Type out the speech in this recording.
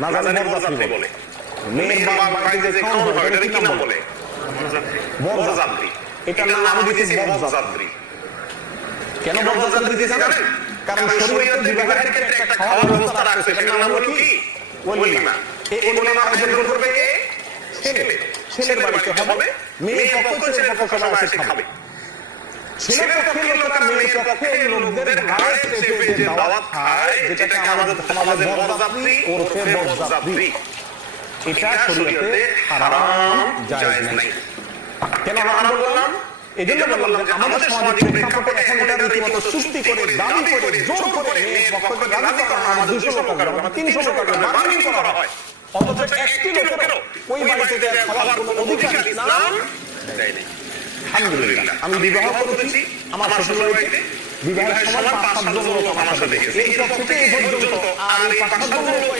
না জানি বরযাত্রী বলে। মেয়ের বাড়িতে যে খাওয়ানো হয় এটা কি নাম বলে? বরযাত্রী। এটার নাম আমি দিয়েছি বরযাত্রী। কেন বরযাত্রী দিয়েছি জানেন? কারণ শরীয়তে বিবাহের ক্ষেত্রে একটা খাওয়ার ব্যবস্থা রাখছে, সেটার নাম হলো কি? ওলিমা। এই ওলিমা আয়োজন করবে কে? ছেলে। ছেলের বাড়িতে হবে, মেয়ের পক্ষ ছেলের পক্ষ সবাই এসে খাবে। ছেলের পক্ষের লোকেরা মেয়ের পক্ষের লোকদের ঘাড়ে চেপে যে দাওয়াত খায়, যেটাকে আমাদের সমাজে বরযাত্রী ওরফে বরযাত্রী, এটা শরীয়তে হারাম, জায়েজ নাই। কেন হারাম বললাম? এজন্য বললাম যে আমাদের সমাজে প্রেক্ষাপটে এখন এটা রীতিমতো চুক্তি করে, দাবি করে, জোর করে মেয়ের পক্ষকে রাজি করানো, আমার 200 লোক আসবে, আমার 300 লোক আসবে, বার্গেনিং করা হয়। অথচ একটি লোকেরও ওই বাড়িতে খাওয়ার কোনো অধিকার ইসলাম দেয় নাই। আলহামদুলিল্লাহ, আমি বিবাহ করেছি আমার শ্বশুর বাড়িতে। বিবাহের সময় 5-7 জন লোক আমার সাথে গেছে। এই পক্ষ থেকে এই পর্যন্ত আর এই 5-7 জন লোক